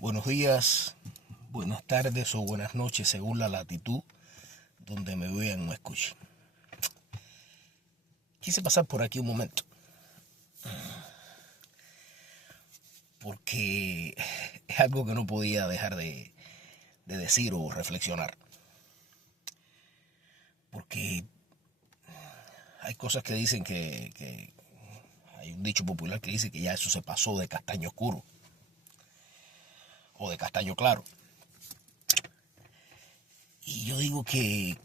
Buenos días, buenas tardes o buenas noches según la latitud donde me vean o escuchen. Quise pasar por aquí un momento porque es algo que no podía dejar de decir o reflexionar. Porque hay cosas que dicen que hay un dicho popular que dice que ya eso se pasó de castaño oscuro o de castaño claro. Y yo digo que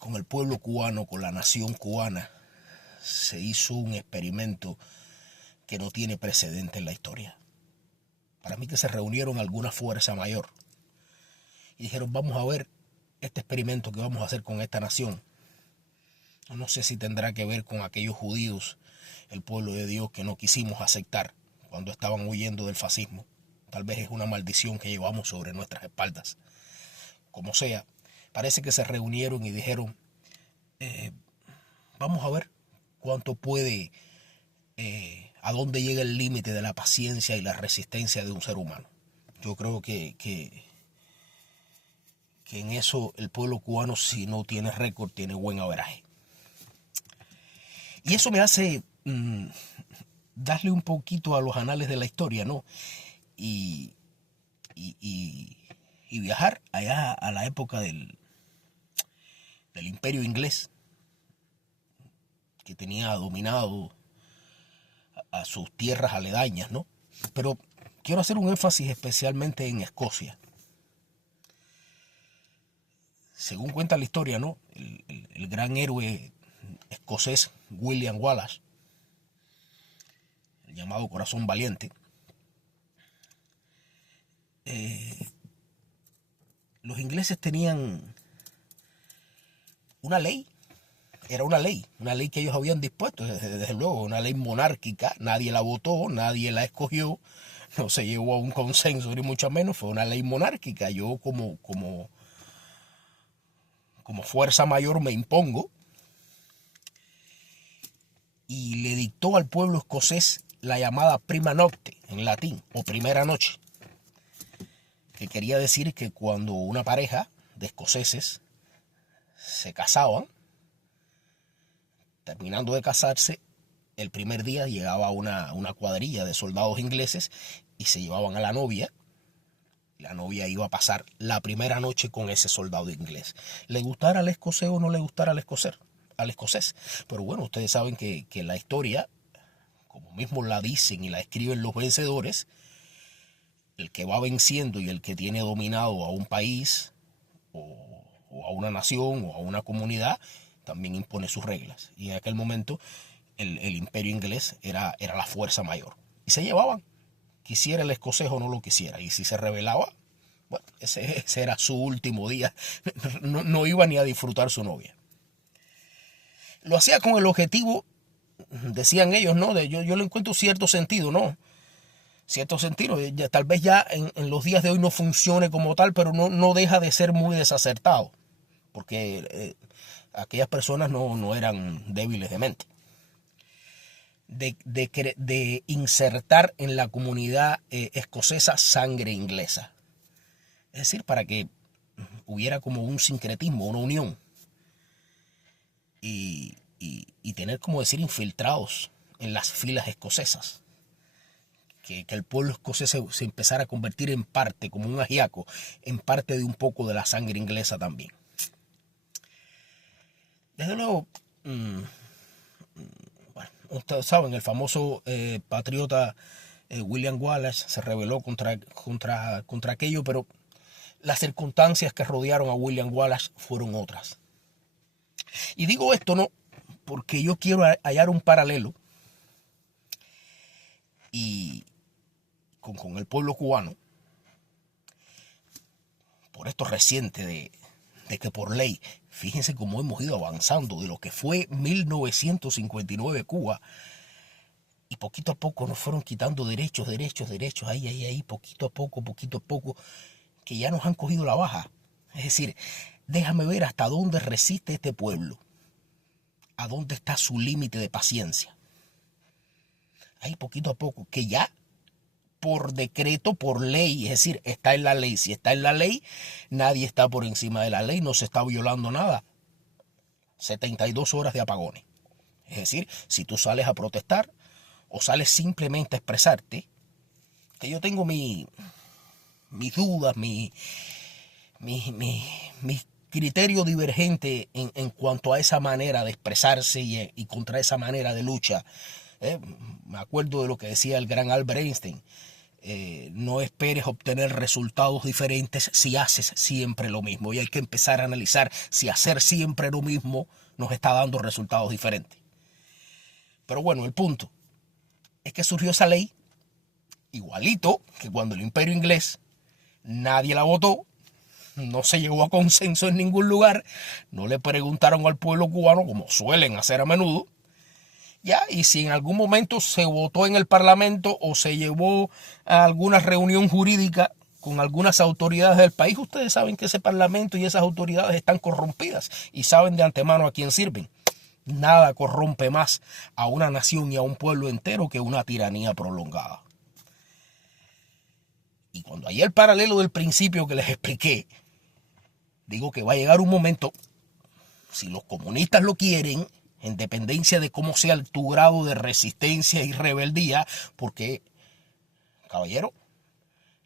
con el pueblo cubano, con la nación cubana, se hizo un experimento que no tiene precedente en la historia. Para mí que se reunieron alguna fuerza mayor y dijeron, vamos a ver este experimento que vamos a hacer con esta nación. No sé si tendrá que ver con aquellos judíos, el pueblo de Dios, que no quisimos aceptar cuando estaban huyendo del fascismo. Tal vez es una maldición que llevamos sobre nuestras espaldas. Como sea, parece que se reunieron y dijeron, vamos a ver cuánto puede, a dónde llega el límite de la paciencia y la resistencia de un ser humano. Yo creo que en eso el pueblo cubano, si no tiene récord, tiene buen averaje. Y eso me hace darle un poquito a los anales de la historia, ¿no? Y, y viajar allá a la época del imperio inglés, que tenía dominado a sus tierras aledañas, ¿no? Pero quiero hacer un énfasis especialmente en Escocia. Según cuenta la historia, ¿no? El gran héroe escocés William Wallace, el llamado Corazón Valiente, los ingleses tenían una ley. Era una ley que ellos habían dispuesto, desde luego, una ley monárquica. Nadie la votó, nadie la escogió, no se llegó a un consenso ni mucho menos, fue una ley monárquica. Yo como fuerza mayor me impongo, y le dictó al pueblo escocés la llamada prima nocte, en latín, o primera noche, que quería decir que cuando una pareja de escoceses se casaban, terminando de casarse, el primer día llegaba una cuadrilla de soldados ingleses y se llevaban a la novia. La novia iba a pasar la primera noche con ese soldado inglés. Le gustara al escocés o no le gustara al escocés. Pero bueno, ustedes saben que la historia, como mismo la dicen y la escriben los vencedores, el que va venciendo y el que tiene dominado a un país o a una nación o a una comunidad, también impone sus reglas. Y en aquel momento el imperio inglés era la fuerza mayor. Y se llevaban, quisiera el escocés o no lo quisiera. Y si se rebelaba, bueno, ese era su último día. No iba ni a disfrutar su novia. Lo hacía con el objetivo, decían ellos, ¿no? Yo le encuentro cierto sentido, ¿no? Cierto sentido. Tal vez ya en los días de hoy no funcione como tal, pero no deja de ser muy desacertado. Porque aquellas personas no eran débiles de mente. De insertar en la comunidad escocesa sangre inglesa. Es decir, para que hubiera como un sincretismo, una unión. Y tener, como decir, infiltrados en las filas escocesas. Que el pueblo escocés se empezara a convertir en parte, como un ajiaco, en parte de un poco de la sangre inglesa también. Desde luego, bueno, ustedes saben, el famoso patriota William Wallace se rebeló contra aquello, pero las circunstancias que rodearon a William Wallace fueron otras. Y digo esto no porque yo quiero hallar un paralelo y con el pueblo cubano, por esto reciente de que por ley, fíjense cómo hemos ido avanzando de lo que fue 1959 Cuba, y poquito a poco nos fueron quitando derechos, ahí, poquito a poco, que ya nos han cogido la baja. Es decir, déjame ver hasta dónde resiste este pueblo, a dónde está su límite de paciencia. Ahí poquito a poco, que ya por decreto, por ley, es decir, está en la ley. Si está en la ley, nadie está por encima de la ley, no se está violando nada. 72 horas de apagones. Es decir, si tú sales a protestar o sales simplemente a expresarte, que yo tengo mis dudas, mi criterio divergente en cuanto a esa manera de expresarse y contra esa manera de lucha. Me acuerdo de lo que decía el gran Albert Einstein. No esperes obtener resultados diferentes si haces siempre lo mismo. Y hay que empezar a analizar si hacer siempre lo mismo nos está dando resultados diferentes. Pero bueno, el punto es que surgió esa ley igualito que cuando el Imperio Inglés nadie la votó, no se llegó a consenso en ningún lugar, no le preguntaron al pueblo cubano como suelen hacer a menudo. Ya, y si en algún momento se votó en el Parlamento o se llevó a alguna reunión jurídica con algunas autoridades del país, ustedes saben que ese Parlamento y esas autoridades están corrompidas y saben de antemano a quién sirven. Nada corrompe más a una nación y a un pueblo entero que una tiranía prolongada. Y cuando hay el paralelo del principio que les expliqué, digo que va a llegar un momento, si los comunistas lo quieren, en dependencia de cómo sea tu grado de resistencia y rebeldía, porque, caballero,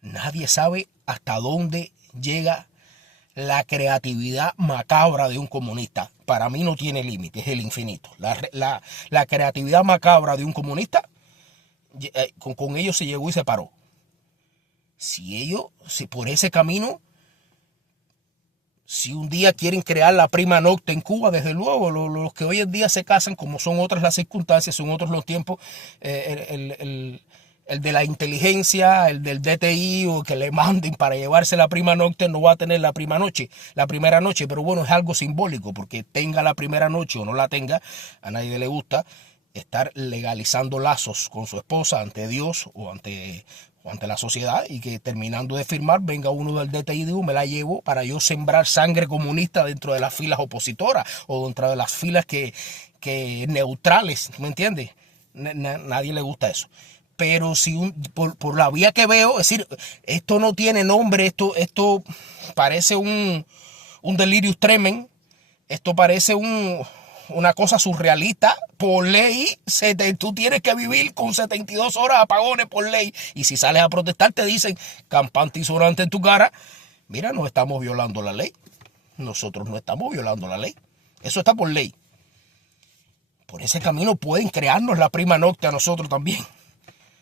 nadie sabe hasta dónde llega la creatividad macabra de un comunista. Para mí no tiene límite, es el infinito. La creatividad macabra de un comunista, con ellos se llegó y se paró. Si por ese camino, si un día quieren crear la prima nocte en Cuba, desde luego, los que hoy en día se casan, como son otras las circunstancias, son otros los tiempos, el de la inteligencia, el del DTI o que le manden para llevarse la prima nocte no va a tener la primera noche, pero bueno, es algo simbólico, porque tenga la primera noche o no la tenga, a nadie le gusta estar legalizando lazos con su esposa ante Dios o ante la sociedad, y que terminando de firmar venga uno del DTI y digo, me la llevo para yo sembrar sangre comunista dentro de las filas opositoras o dentro de las filas que neutrales, ¿me entiendes? Nadie le gusta eso. Pero si por la vía que veo, es decir, esto no tiene nombre, esto parece un delirium tremens, esto parece una cosa surrealista. Por ley, tú tienes que vivir con 72 horas apagones por ley. Y si sales a protestar, te dicen, campante y sonante en tu cara, mira, no estamos violando la ley. Nosotros no estamos violando la ley. Eso está por ley. Por ese camino pueden crearnos la prima nocte a nosotros también.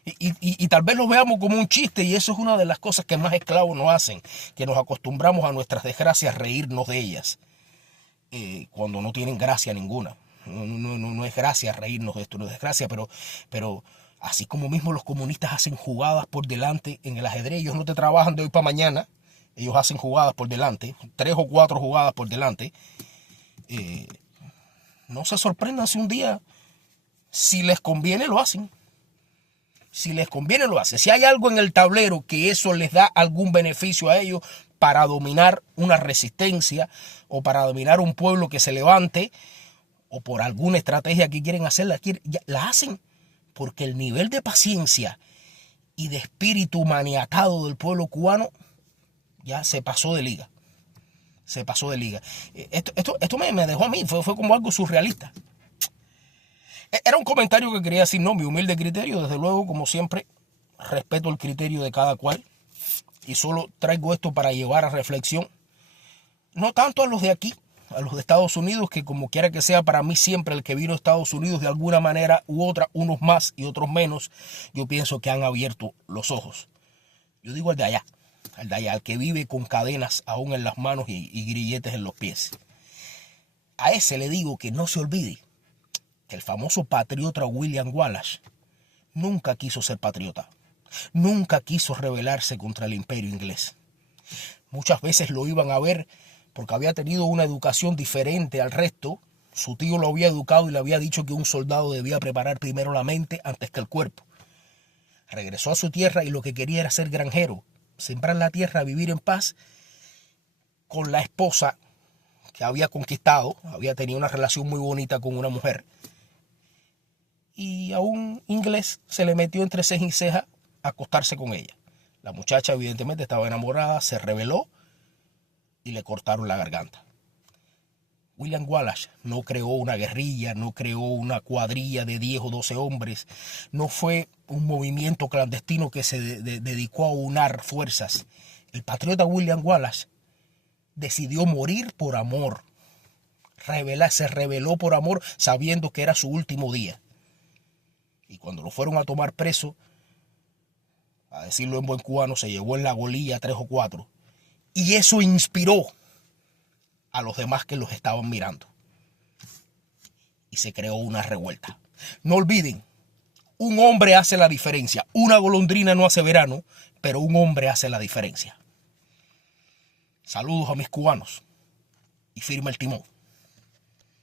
Y tal vez lo veamos como un chiste, y eso es una de las cosas que más esclavos nos hacen, que nos acostumbramos a nuestras desgracias, reírnos de ellas. Cuando no tienen gracia ninguna. No es gracia reírnos de esto, no es desgracia, pero así como mismo los comunistas hacen jugadas por delante en el ajedrez, ellos no te trabajan de hoy para mañana, ellos hacen jugadas por delante, 3 o 4 jugadas por delante. No se sorprendan si un día, si les conviene, lo hacen. Si les conviene, lo hacen. Si hay algo en el tablero que eso les da algún beneficio a ellos para dominar una resistencia o para dominar un pueblo que se levante, o por alguna estrategia que quieren hacer, la hacen. Porque el nivel de paciencia y de espíritu maniatado del pueblo cubano ya se pasó de liga. Se pasó de liga. Esto me dejó a mí, fue como algo surrealista. Era un comentario que quería decir, no, mi humilde criterio, desde luego, como siempre, respeto el criterio de cada cual y solo traigo esto para llevar a reflexión, no tanto a los de aquí, a los de Estados Unidos, que como quiera que sea, para mí siempre el que vino a Estados Unidos de alguna manera u otra, unos más y otros menos, yo pienso que han abierto los ojos. Yo digo al de allá, al que vive con cadenas aún en las manos y grilletes en los pies. A ese le digo que no se olvide que el famoso patriota William Wallace nunca quiso ser patriota, nunca quiso rebelarse contra el imperio inglés. Muchas veces lo iban a ver porque había tenido una educación diferente al resto. Su tío lo había educado y le había dicho que un soldado debía preparar primero la mente antes que el cuerpo. Regresó a su tierra y lo que quería era ser granjero, sembrar la tierra, vivir en paz con la esposa que había conquistado. Había tenido una relación muy bonita con una mujer. Y a un inglés se le metió entre ceja y ceja acostarse con ella. La muchacha evidentemente estaba enamorada, se rebeló y le cortaron la garganta. William Wallace no creó una guerrilla, no creó una cuadrilla de 10 o 12 hombres, no fue un movimiento clandestino que se dedicó a unar fuerzas. El patriota William Wallace decidió morir por amor, se rebeló por amor sabiendo que era su último día. Y cuando lo fueron a tomar preso, a decirlo en buen cubano, se llevó en la golilla 3 o 4. Y eso inspiró a los demás que los estaban mirando. Y se creó una revuelta. No olviden, un hombre hace la diferencia. Una golondrina no hace verano, pero un hombre hace la diferencia. Saludos a mis cubanos y firme el timón.